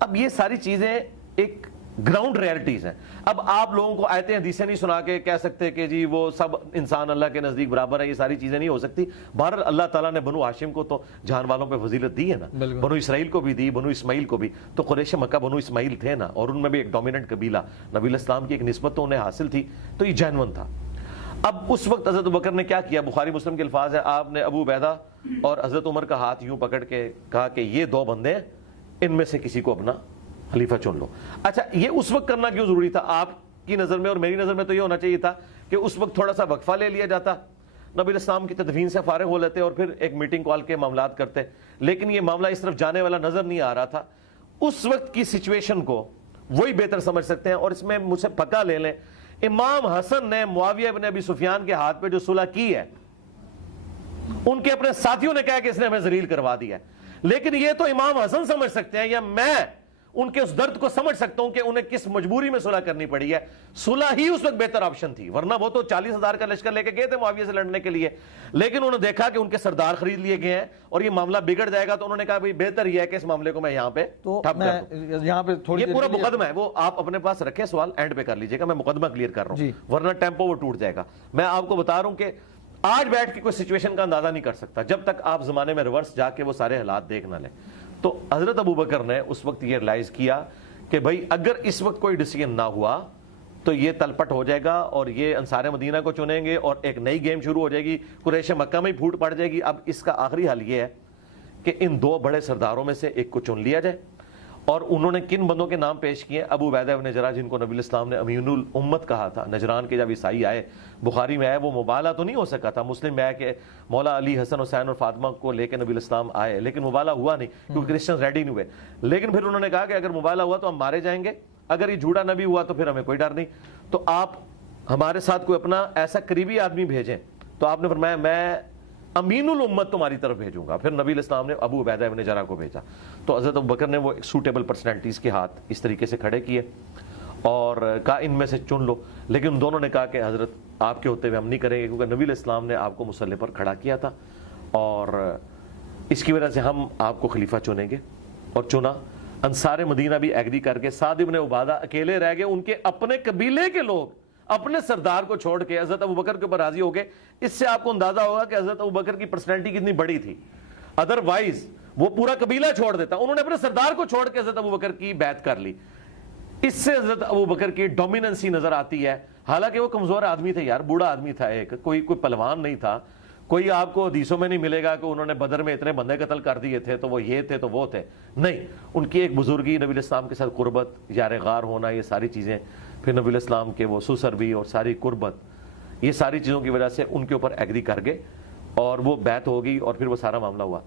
اب یہ ساری چیزیں ایک گراؤنڈ ریالٹیز ہیں. اب آپ لوگوں کو آیتیں حدیثیں نہیں سنا کے کہہ سکتے کہ جی وہ سب انسان اللہ کے نزدیک برابر ہے, یہ ساری چیزیں نہیں ہو سکتی. بہرحال اللہ تعالیٰ نے بنو ہاشم کو تو جان والوں پہ فضیلت دی ہے نا, بنو اسرائیل کو بھی دی, بنو اسماعیل کو بھی. تو قریش مکہ بنو اسماعیل تھے نا, اور ان میں بھی ایک ڈومیننٹ قبیلہ نبی علیہ السلام کی ایک نسبت تو انہیں حاصل تھی, تو یہ جینون تھا. اب اس وقت حضرت ابوبکر نے کیا کیا؟ بخاری مسلم کے الفاظ ہیں, آپ نے ابو عبیدہ اور حضرت عمر کا ہاتھ یوں پکڑ کے کہا کہ یہ دو بندے ہیں, ان میں سے کسی کو اپنا خلیفہ چن لو. اچھا, یہ اس وقت کرنا کیوں ضروری تھا؟ آپ کی نظر میں اور میری نظر میں تو یہ ہونا چاہیے تھا کہ اس وقت تھوڑا سا وقفہ لے لیا جاتا, نبی علیہ السلام کی تدفین سے فارغ ہو لیتے اور پھر ایک میٹنگ کال کے معاملات کرتے. لیکن یہ معاملہ اس طرف جانے والا نظر نہیں آ رہا تھا. اس وقت کی سچویشن کو وہی بہتر سمجھ سکتے ہیں, اور اس میں مجھ سے پکا لے لیں, امام حسن نے معاویہ بن ابی سفیان کے ہاتھ پہ جو صلح کی ہے, ان کے اپنے ساتھیوں نے کہا کہ اس نے ہمیں ذلیل کروا دیا ہے. لیکن یہ تو امام حسن سمجھ سکتے ہیں, یا میں ان کے اس درد کو سمجھ سکتا ہوں کہ انہیں کس مجبوری میں صلح کرنی پڑی ہے. صلح ہی اس وقت بہتر آپشن تھی, ورنہ وہ تو 40,000 کا لشکر لے کے گئے تھے معاویہ سے لڑنے کے لیے. لیکن انہوں نے دیکھا کہ ان کے سردار خرید لیے گئے ہیں اور یہ معاملہ بگڑ جائے گا, تو انہوں نے کہا بھائی بہتر یہ ہے کہ اس معاملے کو میں یہاں پہ ٹھپ کر دوں. یہ پورا مقدمہ ہے, وہ آپ اپنے پاس رکھیں, سوال اینڈ پہ کر لیجئے گا, میں مقدمہ کلیئر کر رہا ہوں, ورنہ ٹیمپو وہ ٹوٹ جائے گا. میں آپ کو بتا رہا ہوں کہ آج بیٹھ کے کوئی سچویشن کا اندازہ نہیں کر سکتا جب تک آپ زمانے میں ریورس جا کے وہ سارے حالات دیکھ نہ لیں. تو حضرت ابوبکر نے اس وقت یہ ریلائز کیا کہ بھائی اگر اس وقت کوئی ڈیسیژن نہ ہوا تو یہ تلپٹ ہو جائے گا, اور یہ انصار مدینہ کو چنیں گے اور ایک نئی گیم شروع ہو جائے گی, قریش مکہ میں ہی پھوٹ پڑ جائے گی. اب اس کا آخری حل یہ ہے کہ ان دو بڑے سرداروں میں سے ایک کو چن لیا جائے. اور انہوں نے کن بندوں کے نام پیش کیے؟ ابو عبیدہ بن جراح, جن کو نبی علیہ السلام نے امین الامت کہا تھا. نجران کے جب عیسائی آئے, بخاری میں آئے, وہ مبالغہ تو نہیں ہو سکا تھا, مسلم میں آئے کہ مولا علی, حسن, حسین اور فاطمہ کو لے کے نبی علیہ السلام آئے, لیکن مبالغہ ہوا نہیں کیونکہ کرسچن ریڈی نہیں ہوئے. لیکن پھر انہوں نے کہا کہ اگر مبالغہ ہوا تو ہم مارے جائیں گے, اگر یہ جھوٹا نبی ہوا تو پھر ہمیں کوئی ڈر نہیں, تو آپ ہمارے ساتھ کوئی اپنا ایسا قریبی آدمی بھیجیں. تو آپ نے فرمایا میں امین الامت تمہاری طرف بھیجوں گا. پھر نبی علیہ السلام نے ابو عبیدہ بن جراح کو بھیجا. تو حضرت ابوبکر نے وہ سوٹیبل پرسنالٹیز کے ہاتھ اس طریقے سے کھڑے کیے اور کہا ان میں سے چن لو. لیکن دونوں نے کہا کہ حضرت آپ کے ہوتے ہوئے ہم نہیں کریں گے, کیونکہ نبی علیہ السلام نے آپ کو مصلی پر کھڑا کیا تھا اور اس کی وجہ سے ہم آپ کو خلیفہ چنیں گے. اور چنا. انصار مدینہ بھی ایگری کر کے, سعد بن عبادہ اکیلے رہ گئے, ان کے اپنے قبیلے کے لوگ اپنے سردار کو چھوڑ کے حضرت ابوبکر کے اوپر راضی ہو گئے. اس سے آپ کو اندازہ ہوگا کہ حضرت ابوبکر کی پرسنالٹی کتنی بڑی تھی. ادروائز وہ پورا قبیلہ چھوڑ دیتا, انہوں نے اپنے سردار کو چھوڑ کے حضرت ابوبکر کی بیعت کر لی. اس سے حضرت ابوبکر کی ڈومیننسی نظر آتی ہے. حالانکہ وہ کمزور آدمی تھے یار, بوڑھا آدمی تھا, ایک کوئی پہلوان نہیں تھا. کوئی آپ کو حدیثوں میں نہیں ملے گا کہ انہوں نے بدر میں اتنے بندے قتل کر دیے تھے تو وہ یہ تھے تو وہ تھے, نہیں. ان کی ایک بزرگی, نبی علیہ السلام کے ساتھ قربت, یار غار ہونا, یہ ساری چیزیں, پھر نبی علیہ السلام کے وہ سسر بھی اور ساری قربت, یہ ساری چیزوں کی وجہ سے ان کے اوپر ایگری کر گئے اور وہ بیعت ہو گئی اور پھر وہ سارا معاملہ ہوا.